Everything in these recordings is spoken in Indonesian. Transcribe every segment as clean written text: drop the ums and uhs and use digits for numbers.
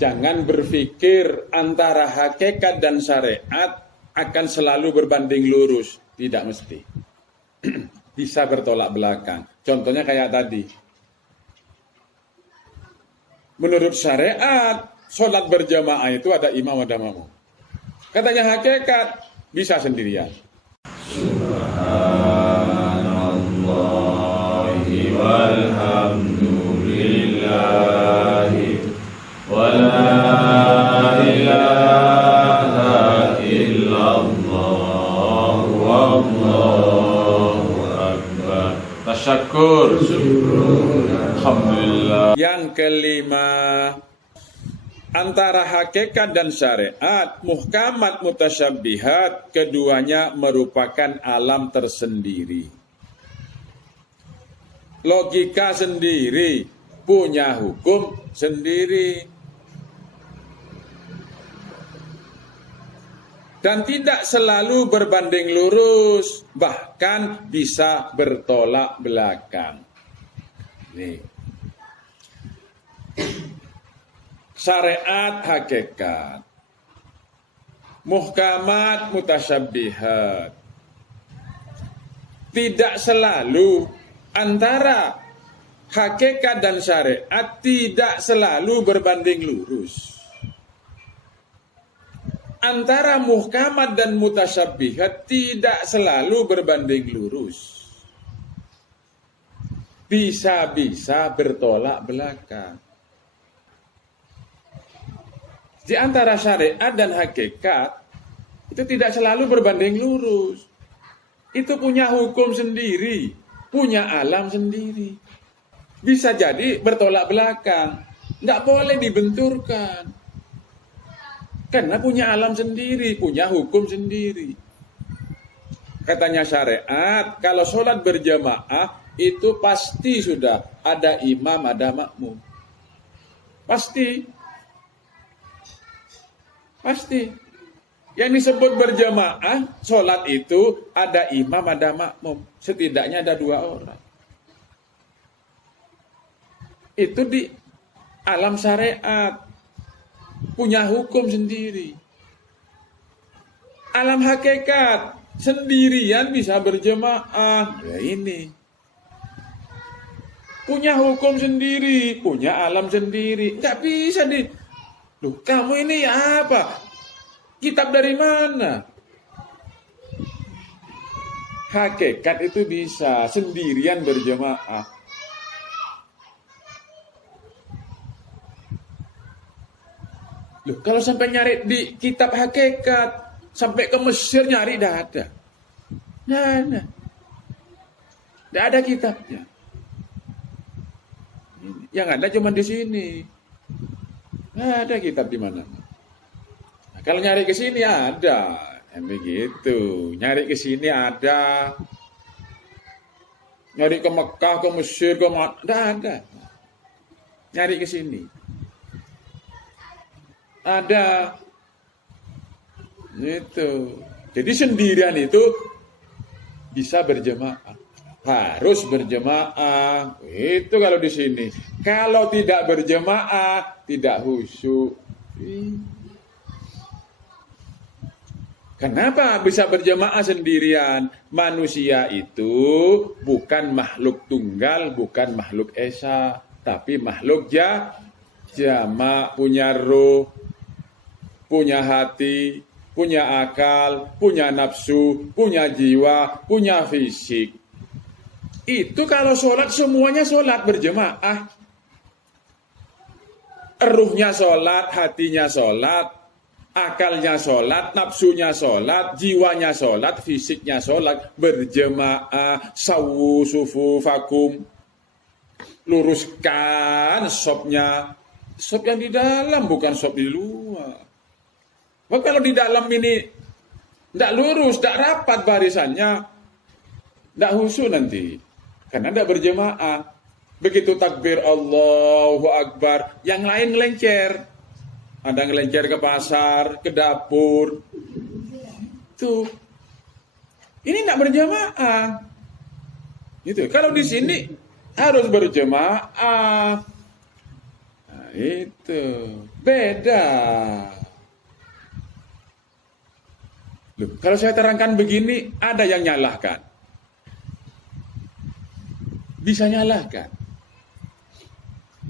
Jangan berpikir antara hakikat dan syariat akan selalu berbanding lurus. Tidak mesti. Bisa bertolak belakang. Contohnya kayak tadi. Menurut syariat, sholat berjamaah itu ada imam, ada makmum. Katanya hakikat, bisa sendirian. Subhanallahi walhamdulillahi wa la ilaha illallah wallahu akbar. Tasyakur. Alhamdulillah. Yang kelima, antara hakikat dan syariat, muhkamat mutasyabbihat, keduanya merupakan alam tersendiri. Logika sendiri, punya hukum sendiri. Dan tidak selalu berbanding lurus, bahkan bisa bertolak belakang. Nih. Syariat hakikat, muhkamat mutasyabbihat. Tidak selalu antara hakikat dan syariat tidak selalu berbanding lurus. Antara muhkamat dan mutasyabbihat tidak selalu berbanding lurus. Bisa-bisa bertolak belakang. Di antara syariat dan hakikat itu tidak selalu berbanding lurus. Itu punya hukum sendiri, punya alam sendiri. Bisa jadi bertolak belakang, nggak boleh dibenturkan. Karena punya alam sendiri, punya hukum sendiri. Katanya syariat, kalau sholat berjamaah itu pasti sudah ada imam, ada makmum. Pasti. Yang disebut berjamaah, sholat itu ada imam, ada makmum. Setidaknya ada 2 orang. Itu di alam syariat. Punya hukum sendiri. Alam hakikat, sendirian bisa berjamaah. Ya ini. Punya hukum sendiri, punya alam sendiri. Nggak bisa Loh, kamu ini apa? Kitab dari mana? Hakikat itu bisa sendirian berjamaah. Loh, kalau sampai nyari di kitab hakikat, sampai ke Mesir nyari dah ada. Nah. Tidak ada kitabnya. Yang ada cuma di sini. Ada kitab di mana? Nah, kalau nyari ke sini ada, begitu. Nyari ke sini ada. Nyari ke Mekah, ke Mesir, ke mana? Tidak ada. Nyari ke sini. Ada. Itu. Jadi sendirian itu bisa berjamaah. Harus berjamaah. Itu kalau di sini. Kalau tidak berjamaah, tidak khusyuk. Kenapa bisa berjamaah sendirian? Manusia itu bukan makhluk tunggal, bukan makhluk esa, tapi makhluk jamak, punya roh, punya hati, punya akal, punya nafsu, punya jiwa, punya fisik. Itu kalau sholat semuanya sholat berjemaah. Ruhnya sholat, hatinya sholat, akalnya sholat, nafsunya sholat, jiwanya sholat, fisiknya sholat, berjemaah. Sawu sufufakum. Luruskan sopnya. Sop yang di dalam, bukan sop di luar. Wah, kalau di dalam ini tidak lurus, tidak rapat barisannya, tidak khusyuk nanti. Karena tidak berjemaah. Begitu takbir Allahu Akbar, yang lain ngelencer. Ada ngelencer ke pasar, ke dapur. Tuh. Ini tidak berjemaah. Gitu. Kalau di sini harus berjemaah. Nah, itu beda. Loh, kalau saya terangkan begini, ada yang nyalahkan. Bisa nyalahkan.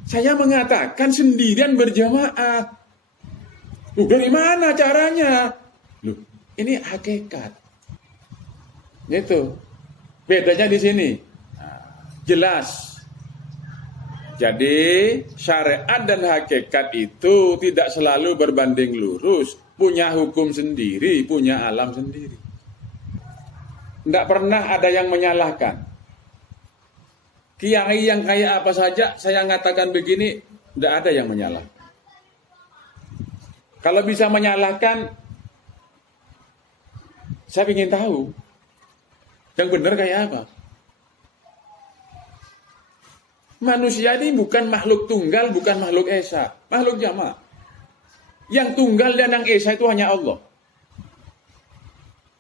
Saya mengatakan sendirian berjamaah. Loh, dari mana caranya? Loh, ini hakikat. Itu bedanya di sini. Jelas. Jadi syariat dan hakikat itu tidak selalu berbanding lurus. Punya hukum sendiri, punya alam sendiri. Tidak pernah ada yang menyalahkan. Kiai yang kayak apa saja, saya mengatakan begini, tidak ada yang menyalahkan. Kalau bisa menyalahkan, saya ingin tahu. Yang benar kayak apa? Manusia ini bukan makhluk tunggal, bukan makhluk esa. Makhluk jamaah. Yang tunggal dan yang esa itu hanya Allah.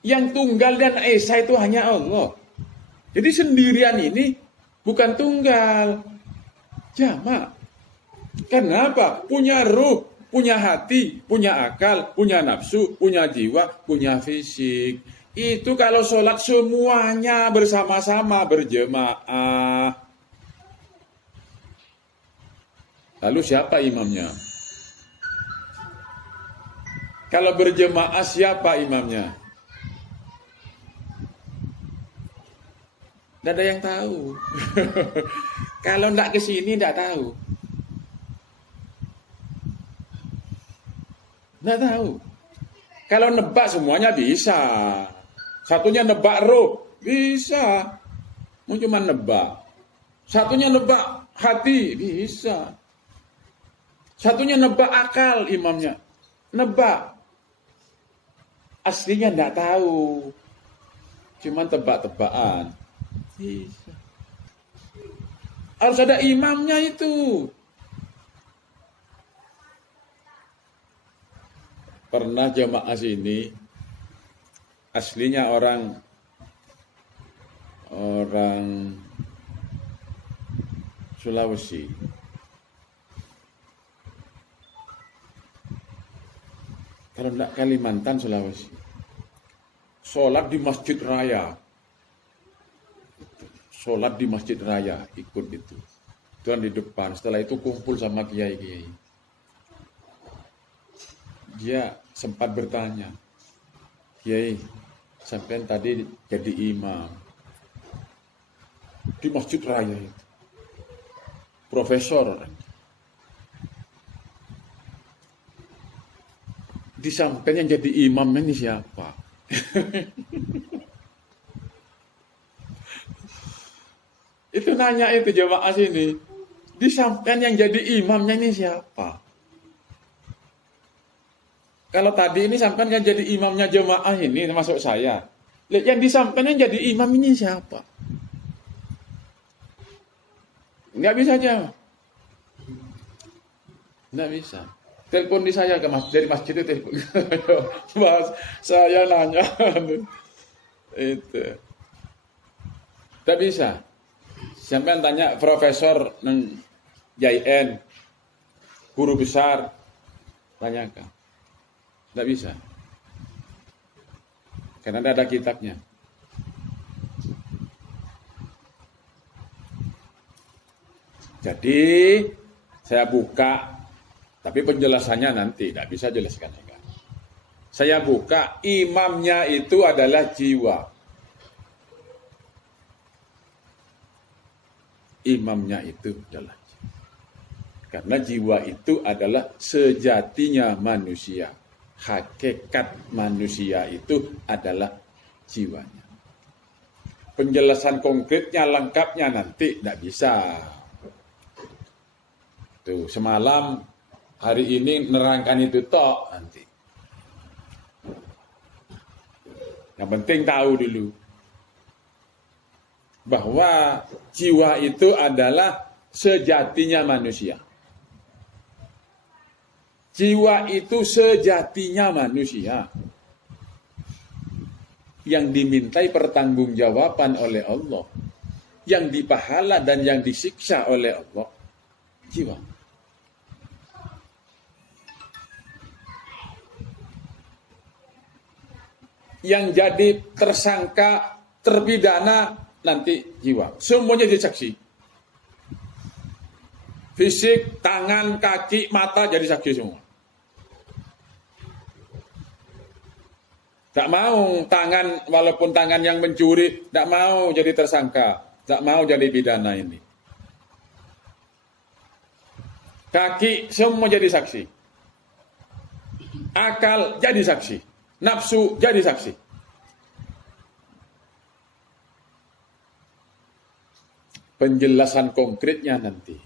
Yang tunggal dan esa itu hanya Allah. Jadi sendirian ini bukan tunggal. Jamaah. Kenapa? Punya ruh, punya hati, punya akal, punya nafsu, punya jiwa, punya fisik. Itu kalau sholat semuanya bersama-sama berjemaah. Lalu siapa imamnya? Kalau berjemaah siapa imamnya? Tidak ada yang tahu. Kalau tidak ke sini tidak tahu. Tidak tahu. Kalau nebak semuanya bisa. Satunya nebak roh, bisa. Mau cuma nebak. Satunya nebak hati, bisa. Satunya nebak akal imamnya. Nebak. Aslinya tidak tahu. Cuma tebak-tebakan. Bisa. Harus ada imamnya itu. Pernah jamaah sini, aslinya orang Sulawesi. Kalau tidak Kalimantan, Sulawesi. Sholat di Masjid Raya. Sholat di Masjid Raya, ikut itu. Tuhan di depan, setelah itu kumpul sama kiai-kiai. Dia sempat bertanya, Kiai, sampean tadi jadi imam di Masjid Raya itu. Profesor. Di sampean yang jadi imam ini siapa? Itu nanya itu jemaah sini. Di sampean yang jadi imamnya ini siapa? Kalau tadi ini sampean yang jadi imamnya jemaah ini termasuk saya. Yang di sampean yang jadi imam ini siapa? Nggak bisa aja. Nggak bisa. Telepon di saya ke dari masjid itu telepon. Mas, saya nanya. Itu. Nggak bisa. Sampean tanya profesor neng JIN, guru besar, tanyakan. Nggak bisa. Karena ada kitabnya. Jadi saya buka, tapi penjelasannya nanti tidak bisa jelaskan enggak. Saya buka, imamnya itu adalah jiwa. Imamnya itu adalah jiwa. Karena jiwa itu adalah sejatinya manusia. Hakikat manusia itu adalah jiwanya. Penjelasan konkretnya, lengkapnya nanti tidak bisa. Tuh, semalam hari ini nerangkan itu tok nanti. Yang penting tahu dulu bahwa jiwa itu adalah sejatinya manusia. Jiwa itu sejatinya manusia yang dimintai pertanggungjawaban oleh Allah, yang dipahala dan yang disiksa oleh Allah. Jiwa. yang jadi tersangka, terpidana nanti jiwa. Semuanya jadi saksi. Fisik, tangan, kaki, mata jadi saksi semua. Tak mau tangan, walaupun tangan yang mencuri, tak mau jadi tersangka, tak mau jadi pidana ini. Kaki semua jadi saksi. Akal jadi saksi. Nafsu jadi saksi. Penjelasan konkretnya nanti.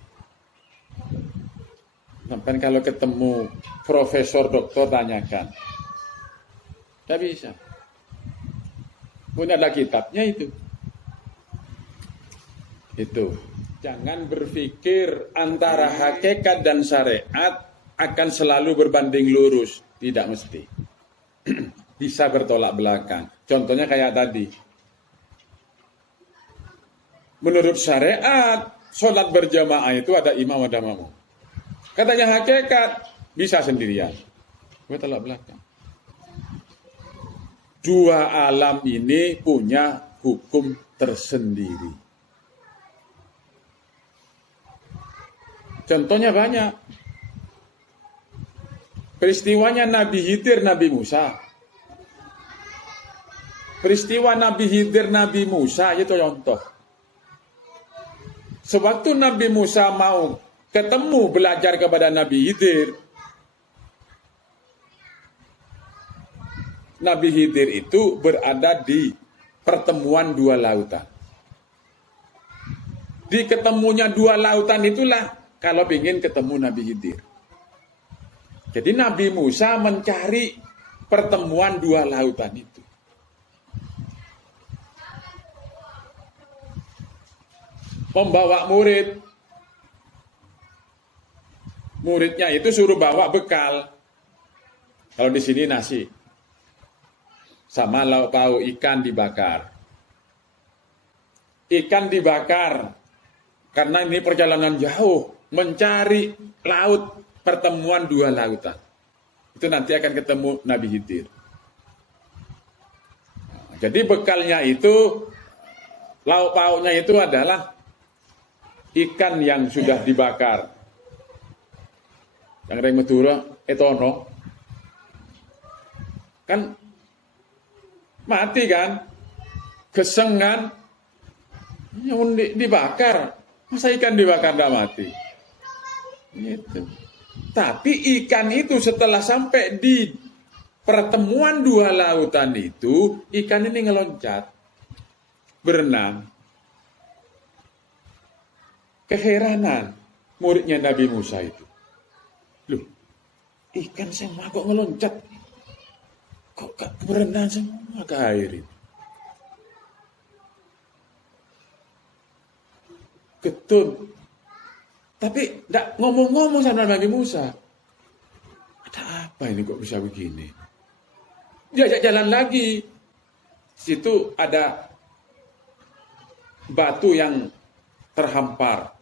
Sampai kalau ketemu profesor doktor tanyakan. Tidak bisa. Pun ada kitabnya itu. Itu. Jangan berpikir antara hakikat dan syariat akan selalu berbanding lurus. Tidak mesti. Bisa bertolak belakang. Contohnya kayak tadi. Menurut syariat, sholat berjamaah itu ada imam, ada makmum. Katanya hakikat, bisa sendirian. Bertolak belakang. Dua alam ini punya hukum tersendiri. Contohnya banyak. Peristiwanya Nabi Khidir, Nabi Musa. Peristiwa Nabi Khidir, Nabi Musa itu contoh. Sewaktu Nabi Musa mau ketemu belajar kepada Nabi Khidir, Nabi Khidir itu berada di pertemuan dua lautan. Di ketemunya dua lautan itulah kalau ingin ketemu Nabi Khidir. Jadi Nabi Musa mencari pertemuan dua lautan itu. Membawa murid. Muridnya itu suruh bawa bekal. Kalau di sini nasi. Sama lauk pauk ikan dibakar. Ikan dibakar. Karena ini perjalanan jauh. Mencari laut. Pertemuan dua lautan. Itu nanti akan ketemu Nabi Khidir. Jadi bekalnya itu. Lauk pauknya itu adalah ikan yang sudah dibakar. Yang reng Madura, etono. Kan mati kan? Gesengan. Yang dibakar. Masa ikan dibakar tidak mati? Gitu. Tapi ikan itu setelah sampai di pertemuan dua lautan itu, ikan ini ngeloncat. Berenang. Keheranan muridnya Nabi Musa itu. Loh, ikan semua kok ngeloncat? Kok berenang semua ke air itu? Ketun. Tapi tidak ngomong-ngomong sama Nabi Musa. Ada apa ini kok bisa begini? Diajak jalan lagi. Situ ada batu yang terhampar.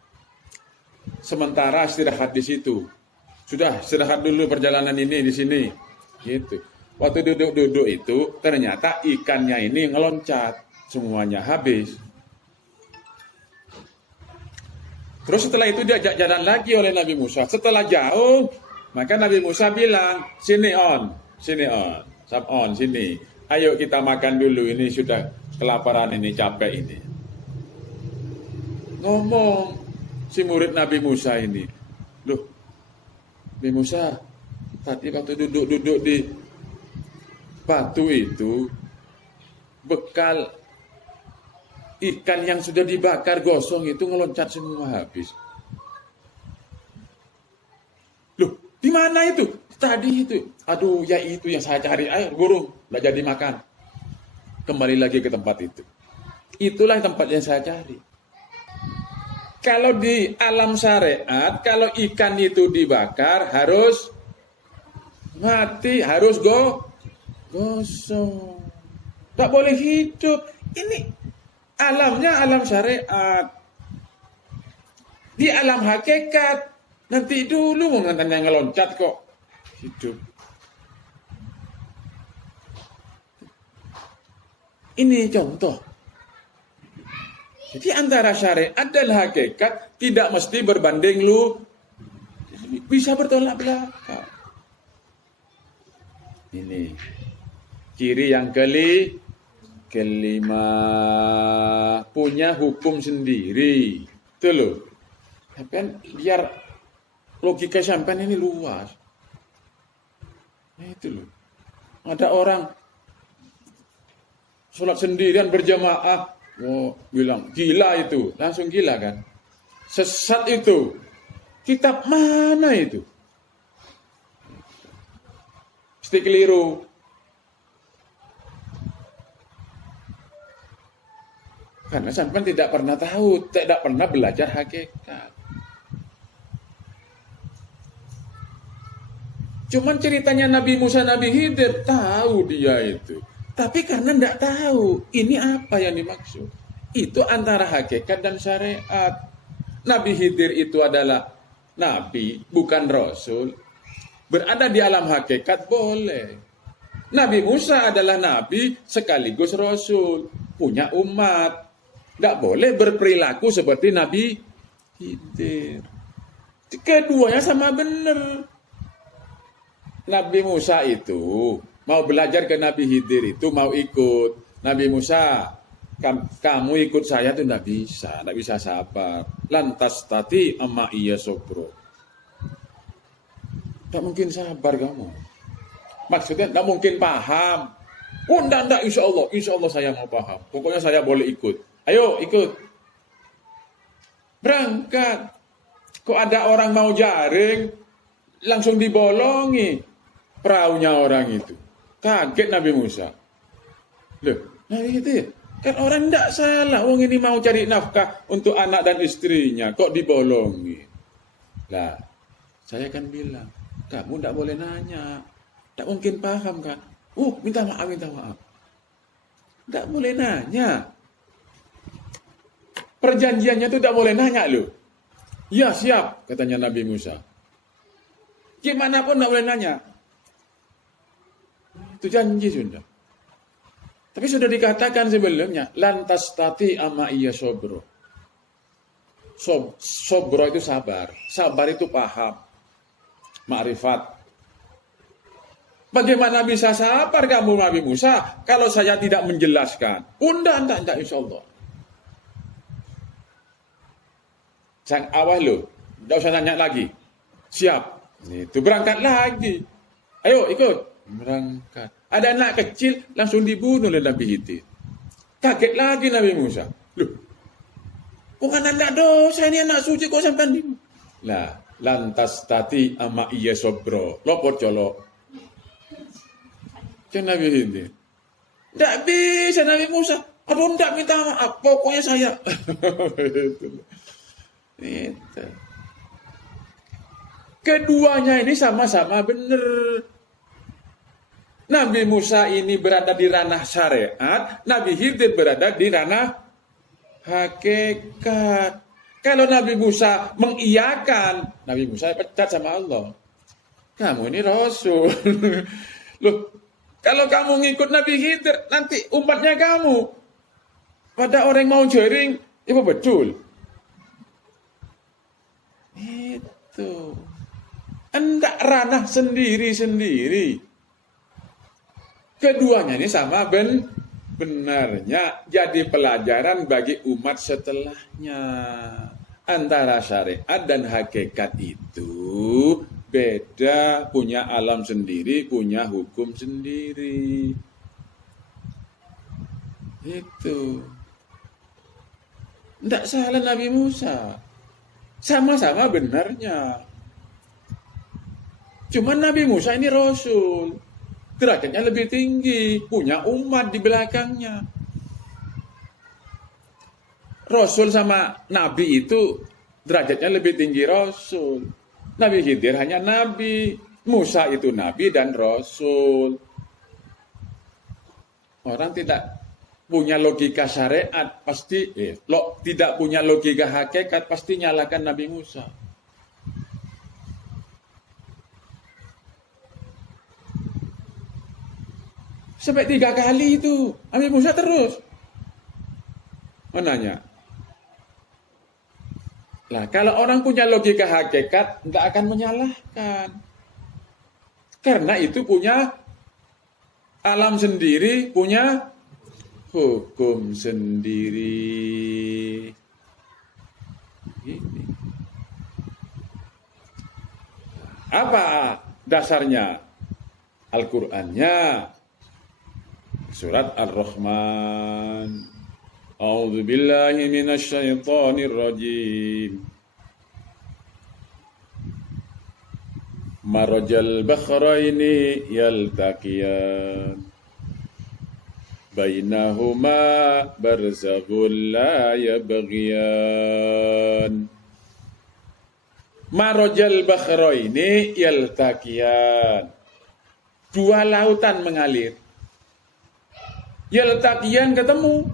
Sementara istirahat di situ. Sudah istirahat dulu perjalanan ini di sini. Gitu. Waktu duduk-duduk itu ternyata ikannya ini ngeloncat. Semuanya habis. Terus setelah itu diajak jalan lagi oleh Nabi Musa. Setelah jauh, maka Nabi Musa bilang, sini on, sini. Ayo kita makan dulu, ini sudah kelaparan ini, capek ini. Ngomong si murid Nabi Musa ini, loh, Nabi Musa, tadi waktu duduk-duduk di batu itu, bekal ikan yang sudah dibakar gosong itu ngeloncat semua habis. Loh, di mana itu? Tadi itu. Aduh, ya itu yang saya cari. Ayo, burung, nggak jadi makan. Kembali lagi ke tempat itu. Itulah tempat yang saya cari. Kalau di alam syariat, kalau ikan itu dibakar harus mati, harus gosong. Tak boleh hidup. Ini alamnya alam syariat. Di alam hakikat nanti dulu mengantarnya ngeloncat kok hidup. Ini contoh. Jadi antara syariat dan hakikat tidak mesti berbanding lu, bisa bertolak belakang. Ini ciri yang kelima, punya hukum sendiri. Itu loh. Sampai biar logika sampai ini luas. Nah, itu loh. Ada orang sholat sendirian berjamaah, bilang gila itu, langsung gila kan? Sesat itu. Kitab mana itu? Mesti keliru. Karena sampai tidak pernah tahu, tidak pernah belajar hakikat. Cuman ceritanya Nabi Musa, Nabi Khidir, tahu dia itu. Tapi karena tidak tahu, ini apa yang dimaksud. Itu antara hakikat dan syariat. Nabi Khidir itu adalah Nabi, bukan Rasul. Berada di alam hakikat boleh. Nabi Musa adalah Nabi sekaligus Rasul. Punya umat. Tidak boleh berperilaku seperti Nabi Khidir. Keduanya sama benar. Nabi Musa itu mau belajar ke Nabi Khidir itu mau ikut. Nabi Musa, kamu ikut saya tuh tidak bisa sabar. Lantas tati amma iya sobro. Tidak mungkin sabar kamu. Maksudnya tidak mungkin paham. Oh enggak, insya Allah saya mau paham. Pokoknya saya boleh ikut. Ayo ikut. Berangkat. Kok ada orang mau jaring, langsung dibolongi perahunya orang itu. Kaget Nabi Musa. Loh, Nabi itu ya? Kan orang tidak salah. Wong ini mau cari nafkah untuk anak dan istrinya. Kok dibolongi? Lah, saya kan bilang, kamu tidak boleh nanya. Tidak mungkin paham kan? Minta maaf. Tidak boleh nanya. Perjanjiannya itu tidak boleh nanya loh. Ya siap, katanya Nabi Musa. Gimana pun tidak boleh nanya. Itu janji sudah. Tapi sudah dikatakan sebelumnya, lantas tati ama iya sobro. Sobro itu sabar. Sabar itu paham. Ma'rifat. Bagaimana bisa sabar kamu Nabi Musa kalau saya tidak menjelaskan? Enggak, insya Allah. Sang awal lo, tidak usah nanya lagi. Siap. Itu berangkat lagi. Ayo ikut. Berangkat. Ada anak kecil langsung dibunuh oleh Nabi Khidir. Kaget lagi Nabi Musa. Loh, bukan anak dosa ini anak suci kok sampai dibunuh. Lah, lantas tati ama iya sobro. Lopot colok. Jangan Nabi Khidir. Tidak bisa Nabi Musa. Aduh, tidak minta maaf. Pokoknya saya. Itu. Keduanya ini sama-sama benar. Nabi Musa ini berada di ranah syariat, Nabi Khidir berada di ranah hakikat. Kalau Nabi Musa mengiyakan, Nabi Musa pecat sama Allah. Kamu ini Rasul. Loh, kalau kamu ngikut Nabi Khidir, nanti umatnya kamu. Pada orang mau jaring, itu betul. Itu. Enggak ranah sendiri-sendiri. Keduanya ini sama benarnya jadi pelajaran bagi umat setelahnya. Antara syariat dan hakikat itu beda, punya alam sendiri, punya hukum sendiri. Itu. Tidak salah Nabi Musa. Sama-sama benarnya. Cuma Nabi Musa ini Rasul. Derajatnya lebih tinggi, punya umat di belakangnya. Rasul sama Nabi itu derajatnya lebih tinggi Rasul. Nabi Khidir hanya Nabi, Musa itu Nabi dan Rasul. Orang tidak punya logika syariat, pasti tidak punya logika hakikat, pasti nyalakan Nabi Musa. Sampai 3 kali itu. Nabi Musa terus menanya. Lah, kalau orang punya logika hakikat, nggak akan menyalahkan. Karena itu punya alam sendiri, punya hukum sendiri. Ini. Apa dasarnya? Al-Qur'annya. Surat Ar-Rahman. A'udzu billahi minasy syaithanir rajim. Marajal bakhraini yaltaqiyan. Bainahuma barzakhun la yabghiyan. Marajal bakhraini yaltaqiyan. 2 lautan mengalir. Yaltaqiyan ketemu.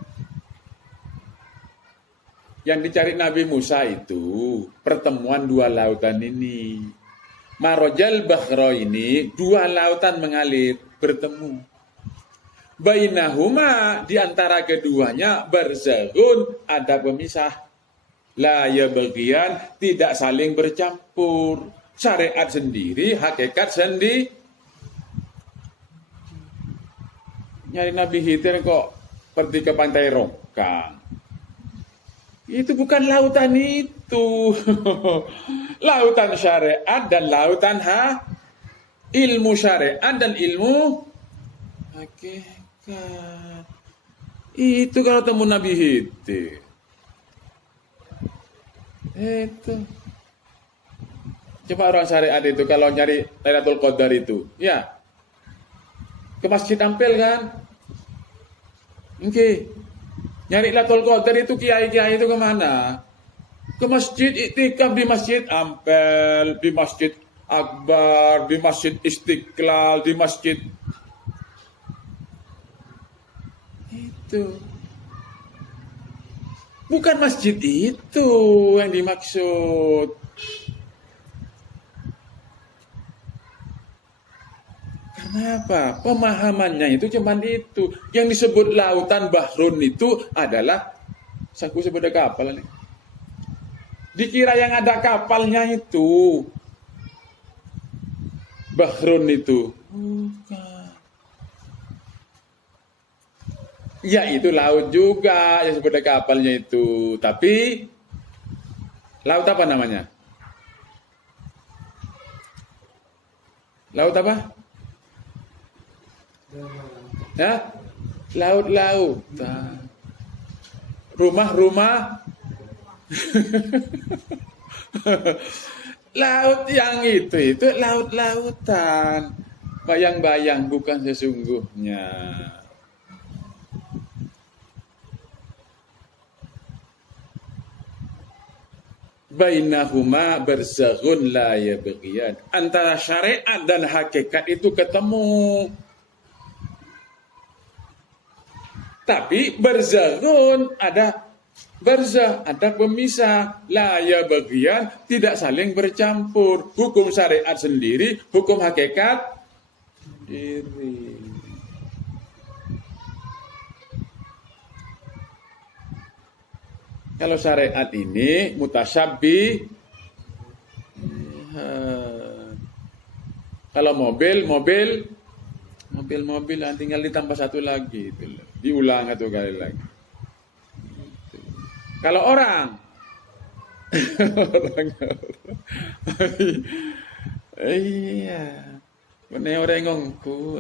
Yang dicari Nabi Musa itu pertemuan 2 lautan ini. Marajal bakhraini, 2 lautan mengalir, bertemu. Bainahuma, di antara keduanya, barzakhun, ada pemisah. La yabghiyan, tidak saling bercampur. Syariat sendiri, hakikat sendiri. Nyari Nabi Khidir kok pergi ke pantai Rongkang. Itu bukan lautan itu. Lautan syariat dan lautan ilmu syariat dan ilmu hakikat. Itu kalau temu Nabi Khidir. Itu. Coba orang syariat itu kalau nyari Lailatul Qadar itu, ya. Ke Masjid Ampel kan? Oke. Nyari Lailatul Qadar itu kiai-kiai itu kemana? Ke masjid iktikaf di Masjid Ampel, di Masjid Akbar, di Masjid Istiqlal, di Masjid itu. Bukan masjid itu yang dimaksud. Kenapa? Pemahamannya itu cuman itu. Yang disebut lautan bahrun itu adalah, aku sebut ada kapal nih. Dikira yang ada kapalnya itu bahrun itu. Bukan. Ya itu laut juga yang disebut ada kapalnya itu. Tapi laut apa namanya? Laut apa? Ya, laut-lautan. Rumah-rumah. Laut yang itu laut-lautan. Bayang-bayang bukan sesungguhnya. Bainahuma barzakhun la yabghiyan. Antara syariat dan hakikat itu ketemu. Tapi barzakhun ada barzah, ada pemisah, la yabghiyan, tidak saling bercampur. Hukum syariat sendiri, hukum hakikat sendiri. Kalau syariat ini mutasyabih. Kalau mobil tinggal ditambah satu lagi itu. Diulang 1 kali lagi. Kalau orang iya, benar orang ngongku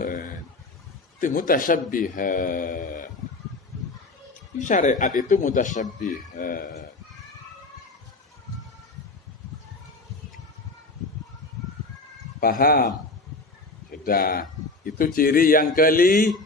itu mutasyabih. Syariat itu mutasyabih. Paham? Sudah. Itu ciri yang kelima.